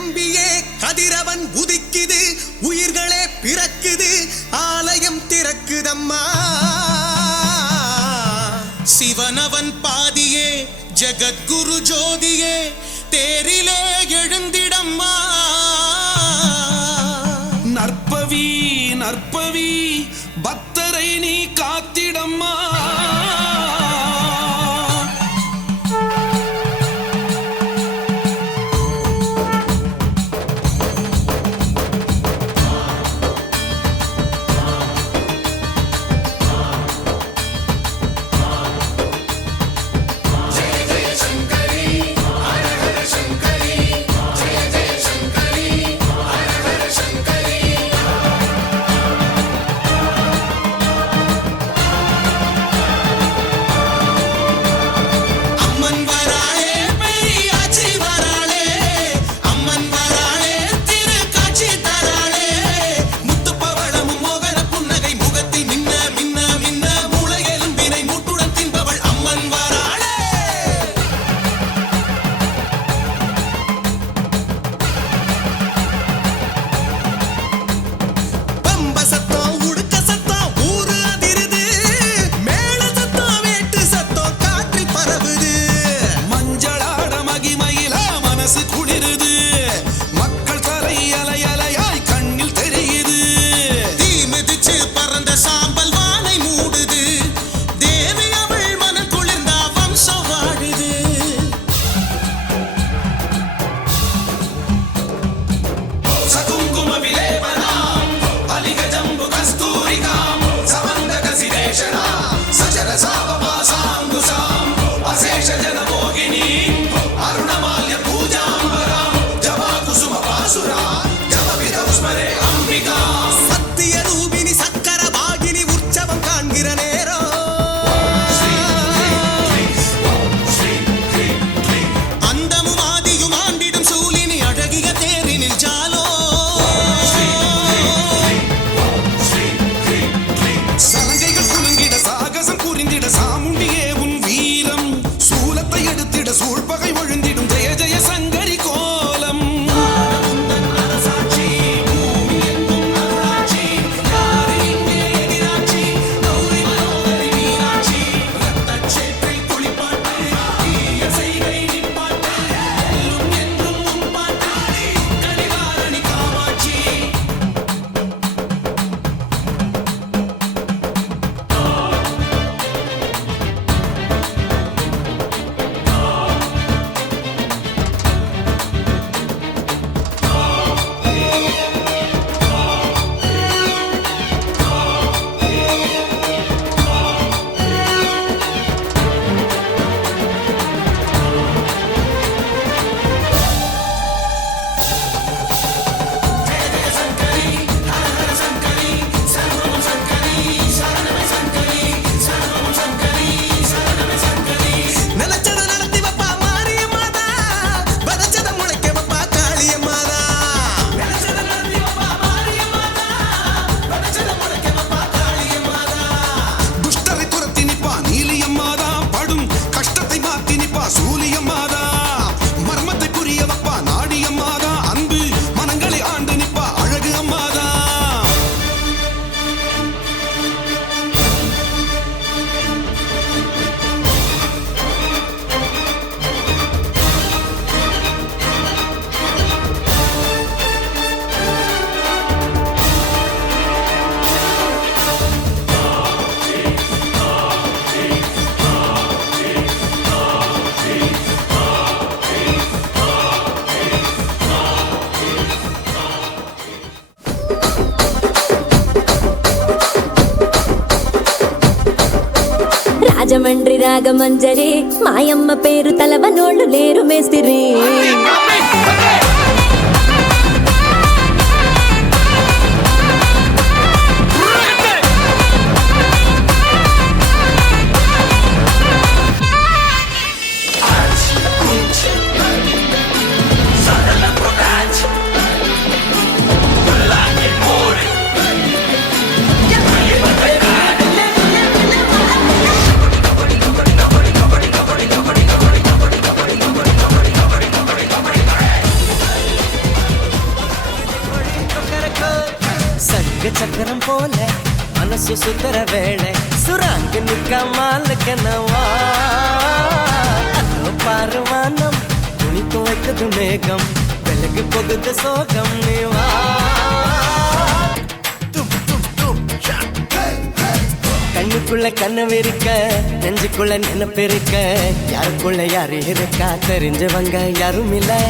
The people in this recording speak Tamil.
நம்பியே கதிரவன் உதிக்குது உயிர்களே பிறக்குது ஆலயம் திறக்குதம்மா. சிவனவன் பாதியே ஜகத்குரு ஜோதியே தேரிலே எழுந்திடம்மா. நற்பவி நற்பவி பக்தரை நீ காத்திடம்மா. రాగమంజరి మాయమ్మ పేరు తలవనోళ్ళు లేరు మేస్తిరి. சொர்க்க சுத்தர வேளை. சுராங்க நிற்க கனவா அதோ பாரு வானம் துணி துவைக்குது மேகம் விலகு போகுது சோகம் நீ கண்ணுக்குள்ள கனவு இருக்க நெஞ்சுக்குள்ள நினைப்பு இருக்க யாருக்குள்ள யாரு இருக்கா தெரிஞ்சவங்க யாரும் இல்லை.